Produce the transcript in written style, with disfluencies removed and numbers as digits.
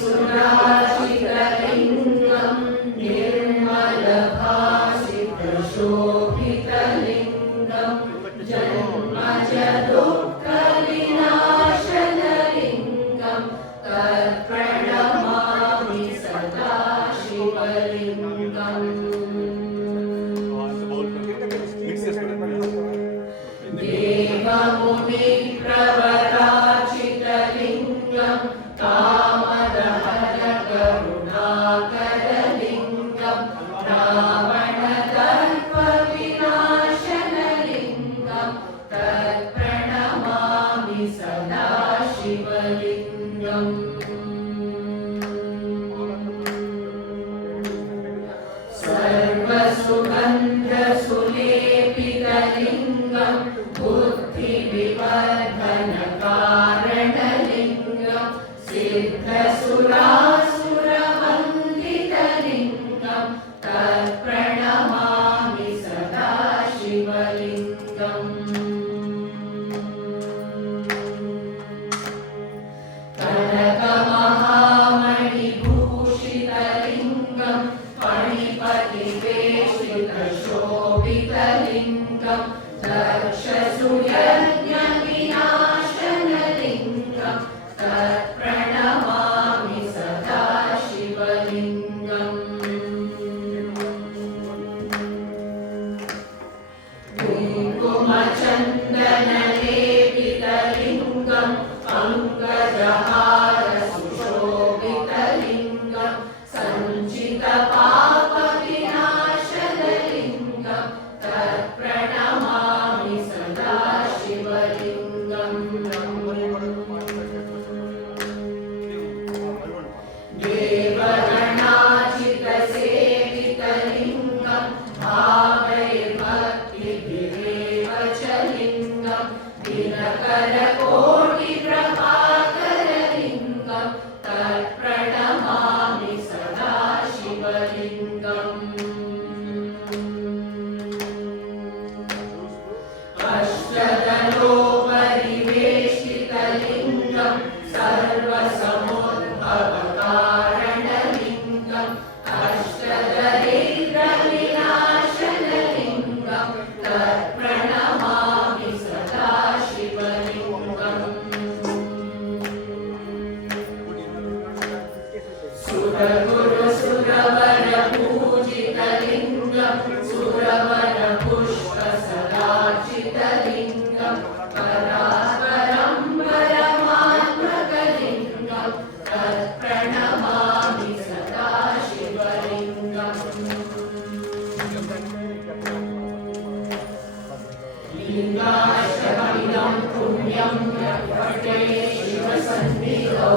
सुराचितलिङ्गं निर्मलभासितशोभितलिङ्गं जन्मजदुःखविनाशनलिङ्गं तत्प्रणमामि सदा शिवलिङ्गम्। देवमुनिप्रवराचितलिङ्गं कामदहनकरुणाकरलिङ्गं रावणदर्पविनाशनलिङ्गं तत्प्रणमामि सदा शिवलिङ्गम्। सर्वसुगन्धसुलेपितलिङ्गं बुद्धिविवर्धनकारणलिङ्गं सिद्धसुरासुरवन्दितलिङ्गं तत्प्रणमामि सदा शिवलिङ्गम्। कनकमहामणिभूषितलिङ्गं फणिपतिवेष्टितशोभितलिङ्गं दक्षसुयज्ञविनाशनलिङ्गं तत्प्रणमामि सदा शिवलिङ्गम्। कुङ्कुमचन्दनलेपितलिङ्गं पङ्कजहारसुशोभितलिङ्गं सञ्चितपापविनाशनलिङ्गं तत्प्रणमामि सदा शिवलिङ्गम्। देवगणाचितसेवितलिङ्गं भावैर्भक्तिभिरेव च लिङ्गं दिनकरकोटिप्रभाकरलिङ्गं तत्प्रणमामि सदा शिवलिङ्गम्। अष्टदलोपरिवेष्टितलिङ्गं सर्वसमुद्भवकारणलिङ्गं अष्टदरिद्रविनाशनलिङ्गं तत्प्रणमामि सदा शिवलिङ्गम्। सुरगुरुसुरवरपूजितलिङ्गं सुरवरपुष्पसदार्चितलिङ्गं परात्परं परमात्मकलिङ्गं तत्प्रणमामि सदा शिवलिङ्गम्। लिङ्गाष्टकमिदं पुण्यं यः पठेत् शिवसन्निधौ